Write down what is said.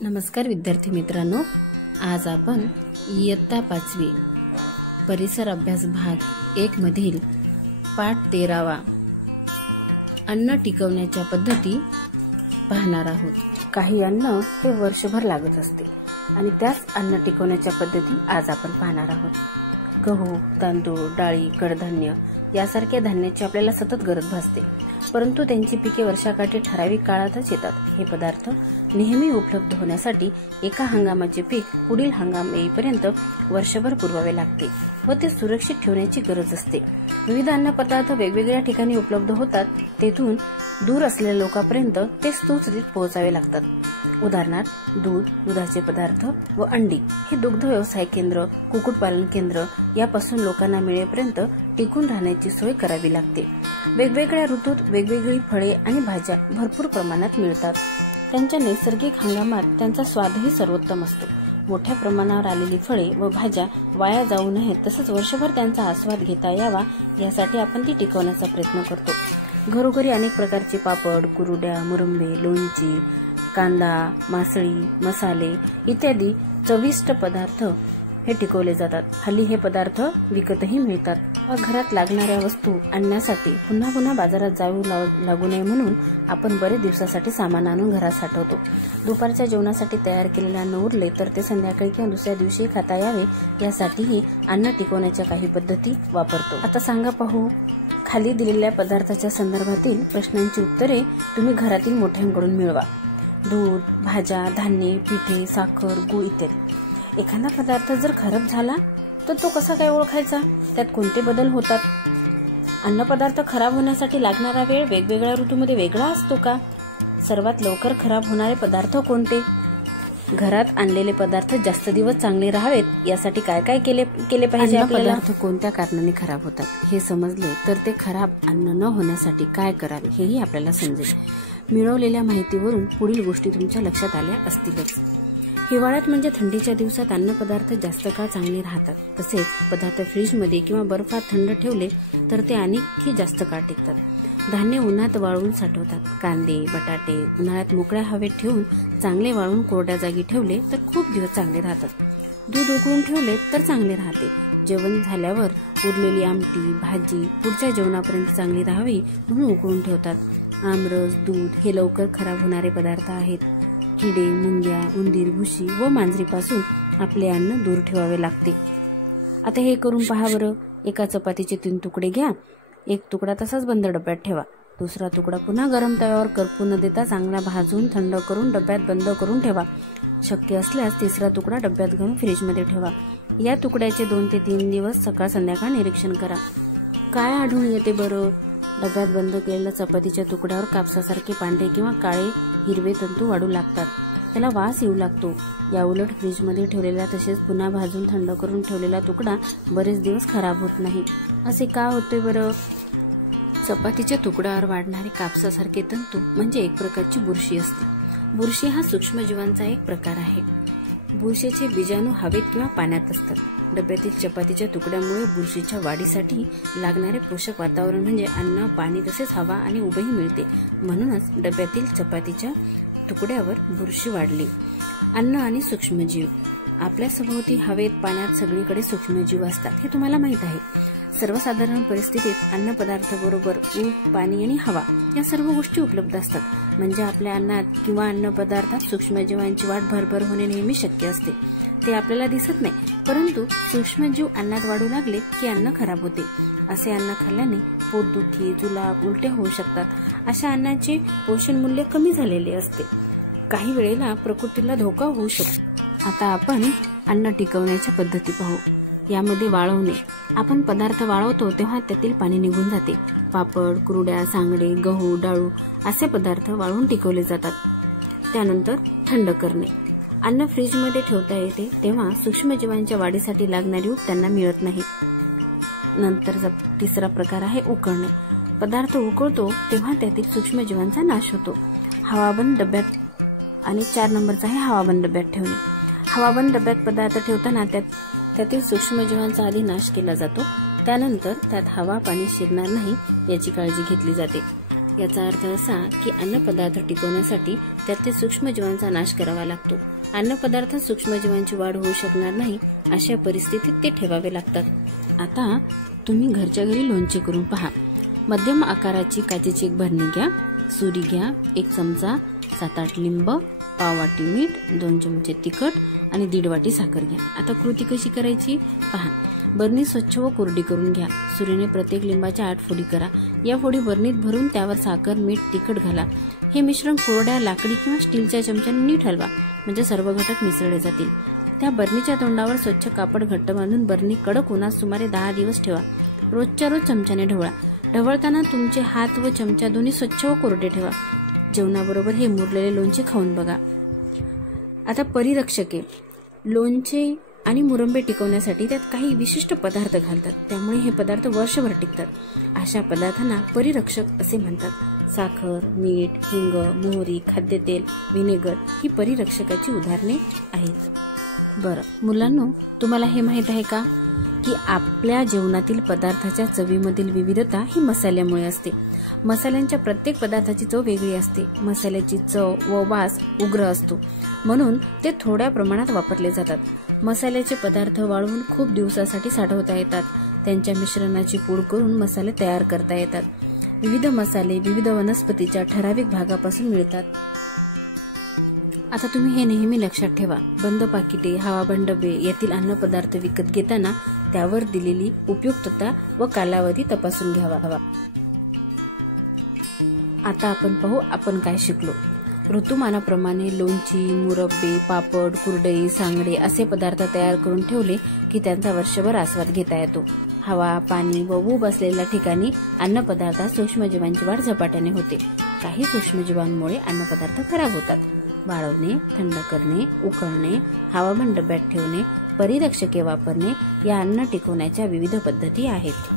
नमस्कार विद्यार्थी मित्रांनो, आज आपण इयत्ता 5वी परिसर अभ्यास भाग 1 मधील पाठ 13वा अन्न टिकवण्याच्या पद्धती पाहणार आहोत। काही अन्न हे वर्षभर लागत असते आणि त्याच अन्न टिकवण्याच्या पद्धती आज आपण पाहणार आहोत। गहू, तांदूळ, डाळी, कडधान्य यासारख्या धान्याची आपल्याला सतत गरज भासते, परंतु त्यांची पिके वर्षाकाठी ठराविक काळातच येतात। हे पदार्थ नेहमी उपलब्ध होण्यासाठी एका हंगामाचे पीक पुढील हंगाम येईपर्यंत वर्षभर पुरवावे लागते व ते सुरक्षित ठेवण्याची गरज असते। विविध अन्न पदार्थ वेगवेगळ्या ठिकाणी उपलब्ध होतात, तेथून दूर असलेल्या लोकांपर्यंत ते सुरक्षित पोहोचावे लागतात। उदाहरणार्थ दूध, दुधाचे पदार्थ व अंडी हे दुग्ध व्यवसाय केंद्र, कुक्कुटपालन केंद्र यापासून लोकांना मिळेपर्यंत टिकून राहण्याची सोय करावी लागते। वेगवेगळ्या ऋतूत वेगवेगळी फळे आणि भाज्या भरपूर प्रमाणात मिळतात। त्यांच्या नैसर्गिक हंगामात त्यांचा स्वादही सर्वोत्तम असतो। मोठ्या प्रमाणावर आलेली फळे व भाज्या वाया जाऊ नयेत, तसंच वर्षभर त्यांचा आस्वाद घेता यावा यासाठी आपण ती टिकवण्याचा प्रयत्न करतो। घरोघरी अनेक प्रकारचे पापड, कुरड्या, मुरंबे, लोणची, कांदा, मासळी, मसाले इत्यादी चविष्ट पदार्थ हे टिकवले जातात। हल्ली हे पदार्थ विकतही मिळतात। घरात लागणाऱ्या वस्तू आणण्यासाठी पुन्हा पुन्हा बाजारात जाऊ लागू नये म्हणून आपण बरेच दिवसासाठी सामान आणून घरात साठवतो। दुपारच्या जेवणासाठी तयार केलेले अन्न उरले तर ते संध्याकाळी किंवा दुसऱ्या दिवशी खाता यावे यासाठीही अन्न टिकवण्याच्या काही पद्धती वापरतो। आता सांगा पाहू, खाली दिलेल्या पदार्थाच्या संदर्भातील प्रश्नांची उत्तरे तुम्ही घरातील मोठ्यांकडून मिळवा। दूध, भाज्या, धान्य, पिठे, साखर, गूळ इत्यादी। एखादा पदार्थ जर खराब झाला तर तो कसा काय ओळखायचा? त्यात कोणते बदल होतात? अन्नपदार्थ खराब होण्यासाठी लागणारा वेळ वेगवेगळ्या ऋतूमध्ये वेगळा असतो का? सर्वात लवकर खराब होणारे पदार्थ कोणते? घरात आणलेले पदार्थ जास्त दिवस चांगले राहावेत यासाठी काय काय केले पाहिजे? आपल्याला पदार्थ कोणत्या कारणाने खराब होतात हे समजले तर ते खराब अन्न न होण्यासाठी काय करावे हेही आपल्याला समजेल। मिळवलेल्या माहितीवरून पुढील गोष्टी तुमच्या लक्षात आल्या असतीलच। हिवाळ्यात म्हणजे थंडीच्या दिवसात अन्नपदार्थ जास्त काळ चांगले राहतात। तसेच पदार्थ फ्रीजमध्ये किंवा बर्फात थंड ठेवले तर ते आणखी जास्त काळ टिकतात। धान्य उन्हात वाळवून साठवतात। कांदे, बटाटे उन्हाळ्यात मोकळ्या हवेत ठेवून चांगले वाळवून कोरड्या जागी ठेवले तर खूप दिवस चांगले राहतात। दूध उकळून ठेवले तर चांगले राहते। जेवण झाल्यावर उरलेली आमटी, भाजी पुढच्या जेवणापर्यंत चांगली राहावी म्हणून उकळून ठेवतात। आमरस, दूध हे लवकर खराब होणारे पदार्थ आहेत। किडे, मुंग्या, उंदीर, घुशी व मांजरीपासून आपले अन्न दूर ठेवावे लागते। आता हे करून पहा बरं। एका चपातीचे 3 तुकडे घ्या। एक तुकडा तसाच बंद डब्यात ठेवा। दुसरा तुकडा पुन्हा गरम तव्यावर करपू न देता चांगला भाजून थंड करून डब्यात बंद करून ठेवा। शक्य असल्यास तिसरा तुकडा डब्यात घालून फ्रीजमध्ये ठेवा। या तुकड्याचे 2 ते 3 दिवस सकाळ संध्याकाळ निरीक्षण करा। काय आढळून येते बरं? डब्यात बंद केलेल्या चपातीच्या तुकड्यावर कापसासारखे पांढरे किंवा काळे हिरवे तंतू वाढू लागतात। त्याला वास येऊ लागतो। या उलट फ्रीजमध्ये ठेवलेला तसेच पुन्हा भाजून थंड करून ठेवलेला तुकडा बरेच दिवस खराब होत नाही। असे का होते बरं? चपातीच्या तुकड्यावर वाढणारे कापसासारखे तंतू म्हणजे एक प्रकारची बुरशी असते। बुरशी हा सूक्ष्मजीवांचा एक प्रकार आहे। बुरशीचे बीजाणू हवेत किंवा पाण्यात असतात। डब्यातील चपातीच्या तुकड्यामुळे बुरशीच्या वाढीसाठी लागणारे पोषक वातावरण म्हणजे अन्न, पाणी तसेच हवा आणि उभेही मिळते। म्हणूनच डब्यातील चपातीच्या तुकड्यावर बुरशी वाढली। अन्न आणि सूक्ष्मजीव आपल्या सभोवती हवेत, पाण्यात सगळीकडे सूक्ष्मजीव असतात हे तुम्हाला माहित आहे। सर्वसाधारण परिस्थितीत अन्नपदार्थ बरोबर ऊब, पाणी आणि हवा या सर्व गोष्टी उपलब्ध असतात। म्हणजे आपल्या अन्नात किंवा अन्नपदार्थात सूक्ष्मजीवांची वाढ भरभर होणे नेहमी शक्य असते। ते आपल्याला दिसत नाही, परंतु सूक्ष्मजीव अन्नात वाढू लागले की अन्न खराब होते। असे अन्न खाल्ल्याने पोटदुखी, जुलाब, उलट्या होऊ शकतात। अशा अन्नाचे पोषण मूल्य कमी झालेले असते। काही वेळेला प्रकृतीला धोका होऊ शकतो। आता आपण अन्न टिकवण्याच्या पद्धती पाहू। यामध्ये वाळवणे। आपण पदार्थ वाळवतो तेव्हा त्यातील पाणी निघून जाते। पापड, कुरड्या, सांगडे, गहू, डाळू असे पदार्थ वाळवून टिकवले जातात। त्यानंतर थंड करणे। अन्न फ्रीजमध्ये ठेवता येते तेव्हा सूक्ष्मजीवांच्या वाढीसाठी लागणारी ऊब त्यांना मिळत नाही। नंतर तिसरा प्रकार आहे उकळणे। पदार्थ उकळतो तेव्हा त्यातील सूक्ष्मजीवांचा नाश होतो। हवाबंद डब्यात आणि 4 नंबरचा आहे हवाबंद डब्यात ठेवणे। हवाबंद डब्यात पदार्थ ठेवताना त्यातील सूक्ष्मजीवांचा आधी नाश केला जातो। त्यानंतर त्यात हवा, पाणी शिरणार नाही याची काळजी घेतली जाते। याचा अर्थ असा की अन्नपदार्थ टिकवण्यासाठी त्यातील सूक्ष्मजीवांचा नाश करावा लागतो. अन्नपदार्थात सूक्ष्मजीवांची वाढ होऊ शकणार नाही अशा परिस्थितीत ते ठेवावे लागतात. आता तुम्ही घरच्या घरी लोणचे करून पहा. मध्यम आकाराची काचेची एक भरणी घ्या, सुरी घ्या, 1 चमचा 7-8 लिंब, पाव वाटी मीठ, 2 चमचे तिखट आणि 1.5 वाटी साखर घ्या. आता कृती कशी करायची पहा. बरणी स्वच्छ व कोरडी करून घ्या. सुरीने प्रत्येक लिंबाच्या 8 फोडी करा. या फोडी बरणीत भरून त्यावर साखर, मीठ, तिखट घाला. हे मिश्रण कोरड्या लाकडी किंवा स्टीलच्या चमच्याने नीट हलवा, म्हणजे सर्व घटक मिसळले जातील. त्या बरणीच्या तोंडावर स्वच्छ कापड घट्ट बांधून बरणी कडक उन्हात सुमारे 10 दिवस ठेवा. रोजच्या रोज चमच्याने ढवळा. ढवळताना तुमचे हात व चमचा दोन्ही स्वच्छ व कोरडे ठेवा. जेवणाबरोबर हे मुरलेले लोणचे खाऊन बघा. आता परिरक्षके. लोणचे आणि मुरंबे टिकवण्यासाठी त्यात काही विशिष्ट पदार्थ घालतात, त्यामुळे हे पदार्थ वर्षभर टिकतात. अशा पदार्थांना परिरक्षक असे म्हणतात. साखर, मीठ, हिंग, मोहरी, खाद्यतेल, व्हिनेगर ही परिरक्षकाची उदाहरणे आहेत. बरं मुलांनो, तुम्हाला हे माहित आहे का की आपल्या जेवणातील पदार्थाच्या चवीमधील विविधता ही मसाल्यामुळे असते. मसाल्यांच्या प्रत्येक पदार्थाची चव वेगळी असते. मसाल्याची चव व वास उग्र असतो, म्हणून ते थोड्या प्रमाणात वापरले जातात. मसाल्याचे पदार्थ वाळवून खूप दिवसासाठी साठवता येतात. त्यांच्या मिश्रणाची पूड करून मसाले तयार करता येतात. विविध मसाले विविध वनस्पतीच्या ठराविक भागापासून मिळतात. आता तुम्ही हे नेहमी लक्षात ठेवा. बंद पाकिटे, हवाबंद डबे यातील अन्नपदार्थ विकत घेताना त्यावर दिलेली उपयुक्तता व कालावधी तपासून घ्यावा. आता आपण पाहू आपण काय शिकलो. ऋतुमानाप्रमाणे लोणची, मुरब्बे, पापड, कुरडई, सांगडे असे पदार्थ तयार करून ठेवले की त्यांचा वर्षभर आस्वाद घेता येतो. हवा, पाणी व ऊब असलेल्या ठिकाणी अन्नपदार्थात सूक्ष्मजीवांची वाढ झपाट्याने होते. काही सूक्ष्मजीवांमुळे अन्नपदार्थ खराब होतात. वाळवणे, थंड करणे, उकळणे, हवाबंद डब्यात ठेवणे, परिरक्षके वापरणे या अन्न टिकवण्याच्या विविध पद्धती आहेत.